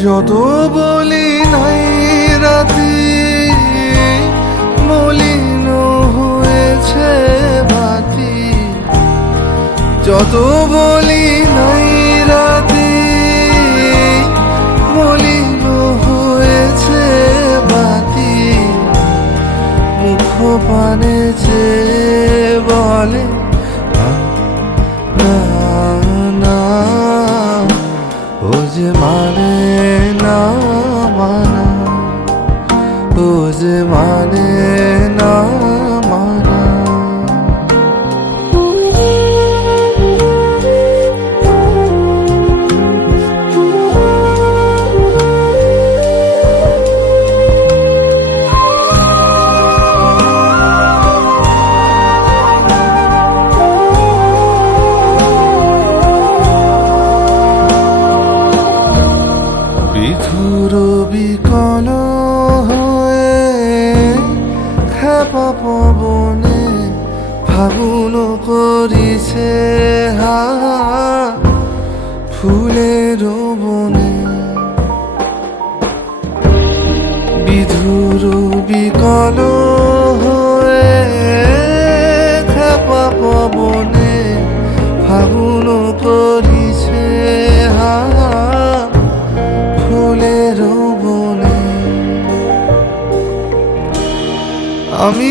যত বলি নাই রাতি, মলিন হয়েছে বাতি। যত বলি নাই রাতি, মলিন হয়েছে বাতি। মুখ পানে চেয়ে বলে না না, ও যে মানে ও মানে না মানা। বিধুর পবনে ফাগুন করিছে হা ফুলের বনে। বিধুর বিকল আমি